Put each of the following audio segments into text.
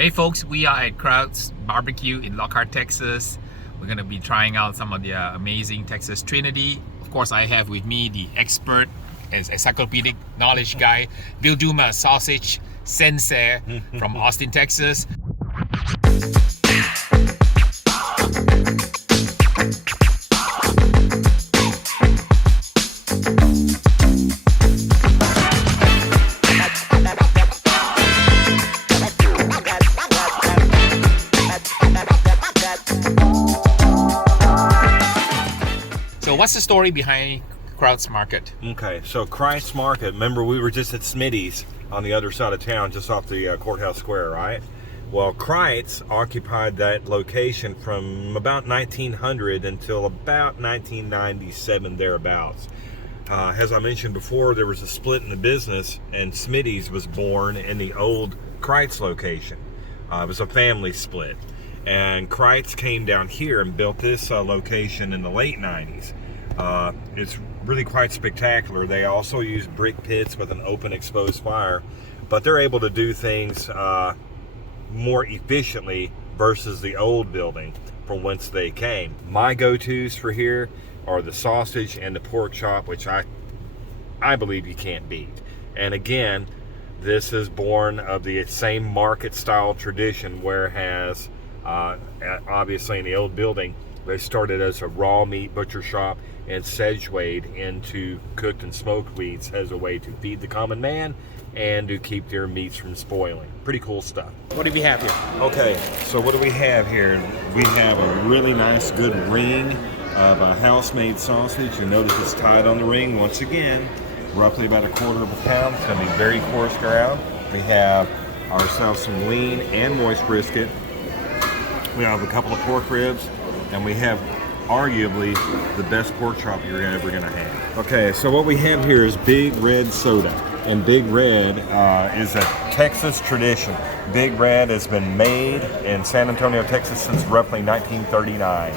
Hey folks, we are at Kreuz BBQ in Lockhart, Texas. We're going to be trying out some of the amazing Texas Trinity. Of course, I have with me the expert, as encyclopedic knowledge guy, Dumas sausage Sensei from Austin, Texas. So what's the story behind Kreuz Market? Okay, so Kreuz Market, remember we were just at Smitty's on the other side of town, just off the courthouse square, right? Well, Kreuz occupied that location from about 1900 until about 1997, thereabouts. As I mentioned before, there was a split in the business, and Smitty's was born in the old Kreuz location. It was a family split. And Kreuz came down here and built this location in the late 90s. It's really quite spectacular. They also use brick pits with an open exposed fire, but they're able to do things more efficiently versus the old building from whence they came. My go-tos for here are the sausage and the pork chop, which I believe you can't beat. And again, this is born of the same market style tradition, whereas obviously in the old building they started as a raw meat butcher shop and segued into cooked and smoked meats as a way to feed the common man and to keep their meats from spoiling. Pretty cool stuff. What do we have here? Okay, so what do we have here? We have a really nice good ring of a house-made sausage. You notice it's tied on the ring once again, roughly about 1/4 of a pound. It's going to be very coarse ground. We have ourselves some lean and moist brisket. We have a couple of pork ribs, and we have arguably the best pork chop you're ever going to have. Okay, so what we have here is Big Red soda. And Big Red is a Texas tradition. Big Red has been made in San Antonio, Texas since roughly 1939.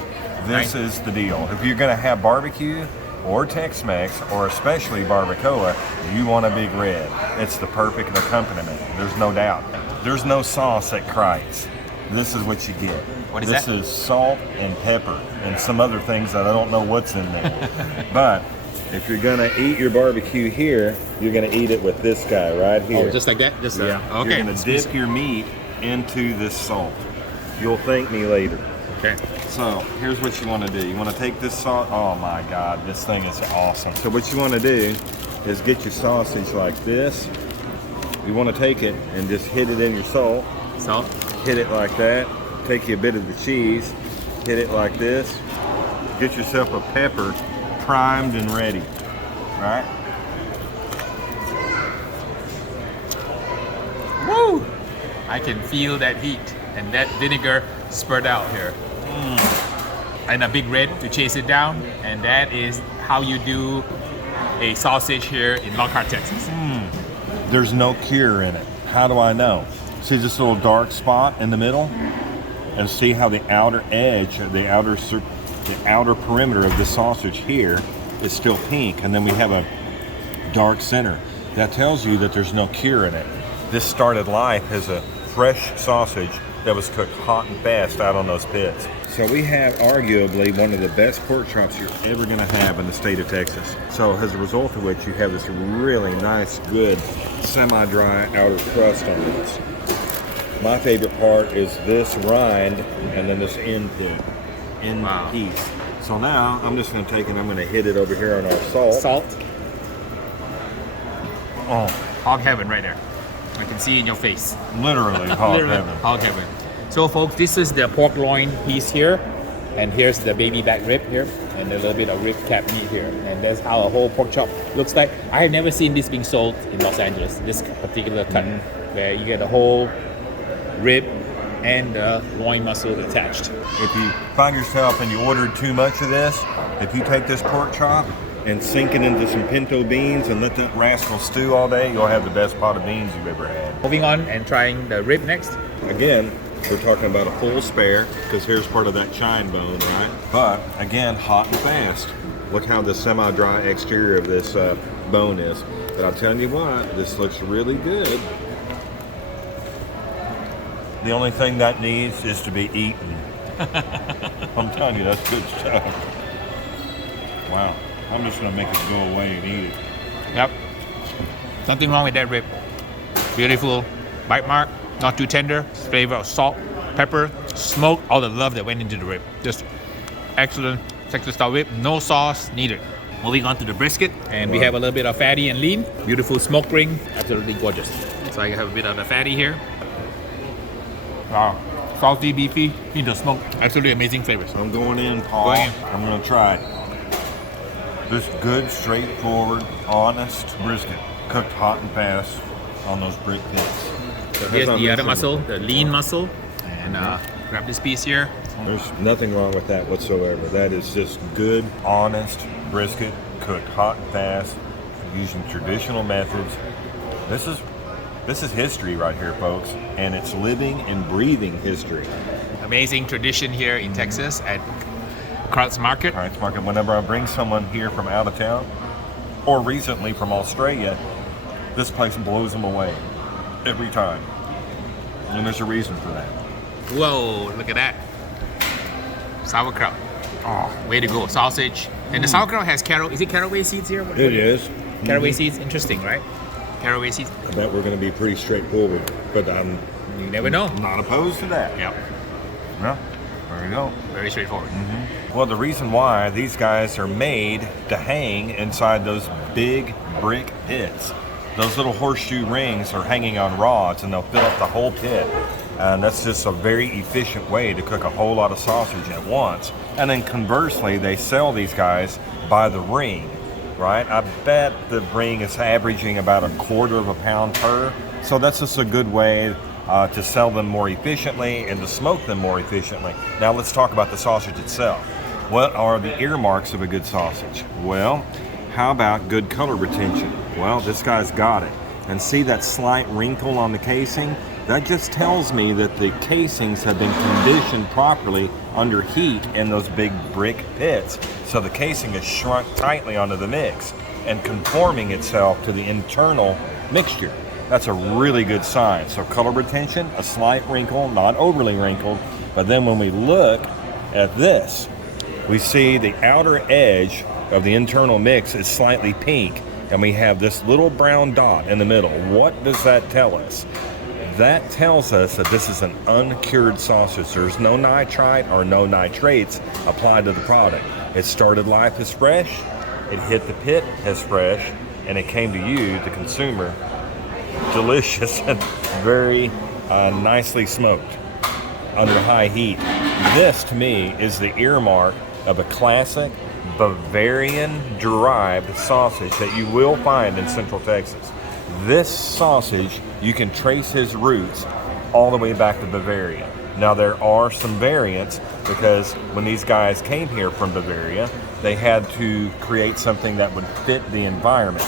This is the deal. If you're going to have barbecue or Tex-Mex, or especially barbacoa, you want a Big Red. It's the perfect accompaniment. There's no doubt. There's no sauce at Kreuz. This is what you get. What is that? This is salt and pepper and some other things that I don't know what's in there. But if you're gonna eat your barbecue here, you're gonna eat it with this guy right here. Oh, just like that? Just yeah. Okay. You're gonna dip your meat into this salt. You'll thank me later. Okay. So here's what you want to do. You want to take this salt. Oh my God, this thing is awesome. So what you want to do is get your sausage like this. You want to take it and just hit it in your salt. Salt. Hit it like that. Take you a bit of the cheese. Hit it like this. Get yourself a pepper, primed and ready. Right? Woo! I can feel that heat and that vinegar spurred out here. And a Big Red to chase it down, and that is how you do a sausage here in Lockhart, Texas. There's no cure in it. How do I know? See this little dark spot in the middle? And see how the outer edge, the outer perimeter of the sausage here is still pink, and then we have a dark center. That tells you that there's no cure in it. This started life as a fresh sausage that was cooked hot and fast out on those pits. So we have arguably one of the best pork chops you're ever gonna have in the state of Texas. So as a result of which, you have this really nice, good, semi-dry outer crust on this. My favorite part is this rind and then this end piece. So now I'm just gonna take it, I'm gonna hit it over here on our salt. Salt. Oh, hog heaven right there. I can see in your face. Literally hog heaven. Hog heaven. So folks, this is the pork loin piece here, and here's the baby back rib here, and a little bit of rib cap meat here, and that's how a whole pork chop looks like. I have never seen this being sold in Los Angeles, this particular cut, where you get the whole rib and the loin muscle attached. If you find yourself and you ordered too much of this, if you take this pork chop and sink it into some pinto beans and let that rascal stew all day, you'll have the best pot of beans you've ever had. Moving on and trying the rib next. Again, we're talking about a full spare, because here's part of that chine bone, right? But again, hot and fast. Look how the semi-dry exterior of this bone is. But I'll tell you what, this looks really good. The only thing that needs is to be eaten. I'm telling you, that's good stuff. Wow. I'm just gonna make it go away and eat it. Yep. Nothing wrong with that rib. Beautiful bite mark, not too tender. Flavor of salt, pepper, smoke, all the love that went into the rib. Just excellent Texas style rib, no sauce needed. Moving on to the brisket, and we have a little bit of fatty and lean. Beautiful smoke ring, absolutely gorgeous. So I have a bit of the fatty here. Wow, salty, beefy, in the smoke. Absolutely amazing flavors. I'm going in, Paul. Going in. I'm gonna try it. Just good, straightforward, honest brisket, cooked hot and fast on those brick pits. So here's the other muscle, the lean muscle, and grab this piece here. There's nothing wrong with that whatsoever. That is just good, honest brisket, cooked hot and fast, using traditional methods. This is history right here, folks, and it's living and breathing history. Amazing tradition here in Texas at Kreuz Market. Kreuz Market. Whenever I bring someone here from out of town, or recently from Australia, this place blows them away every time, and there's a reason for that. Whoa, look at that. Sauerkraut. Oh, way to go. Sausage. And the sauerkraut has is it caraway seeds here? It is. Caraway seeds, interesting, right? Caraway seeds. I bet we're going to be pretty straightforward, but I'm You never know. not opposed to that. Yep. No, there you go. Very straightforward. Well, the reason why these guys are made to hang inside those big brick pits. Those little horseshoe rings are hanging on rods, and they'll fill up the whole pit. And that's just a very efficient way to cook a whole lot of sausage at once. And then conversely, they sell these guys by the ring, right? I bet the ring is averaging about 1/4 of a pound per. So that's just a good way to sell them more efficiently and to smoke them more efficiently. Now let's talk about the sausage itself. What are the earmarks of a good sausage? Well, how about good color retention? Well, this guy's got it. And see that slight wrinkle on the casing? That just tells me that the casings have been conditioned properly under heat in those big brick pits. So the casing is shrunk tightly onto the mix and conforming itself to the internal mixture. That's a really good sign. So color retention, a slight wrinkle, not overly wrinkled. But then when we look at this, we see the outer edge of the internal mix is slightly pink, and we have this little brown dot in the middle. What does that tell us? That tells us that this is an uncured sausage. There's no nitrite or no nitrates applied to the product. It started life as fresh, it hit the pit as fresh, and it came to you, the consumer, delicious and very nicely smoked under high heat. This, to me, is the earmark of a classic Bavarian-derived sausage that you will find in Central Texas. This sausage, you can trace his roots all the way back to Bavaria. Now, there are some variants because when these guys came here from Bavaria, they had to create something that would fit the environment,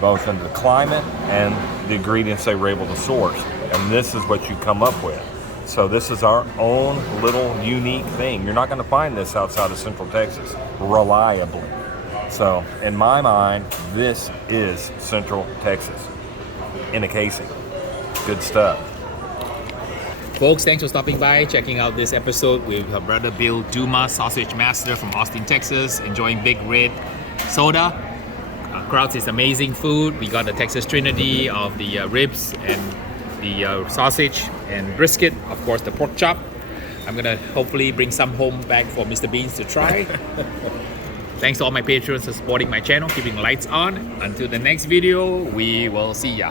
both in the climate and the ingredients they were able to source. And this is what you come up with. So this is our own little unique thing. You're not going to find this outside of Central Texas, reliably. So in my mind, this is Central Texas in a casing. Good stuff. Folks, thanks for stopping by, checking out this episode with her brother Bill Dumas, sausage master from Austin, Texas, enjoying Big Red soda. Kreuz is amazing food. We got the Texas Trinity of the ribs and the sausage and brisket, of course the pork chop. I'm gonna hopefully bring some home back for Mr. Beans to try. Thanks to all my patrons for supporting my channel, keeping the lights on. Until the next video, we will see ya.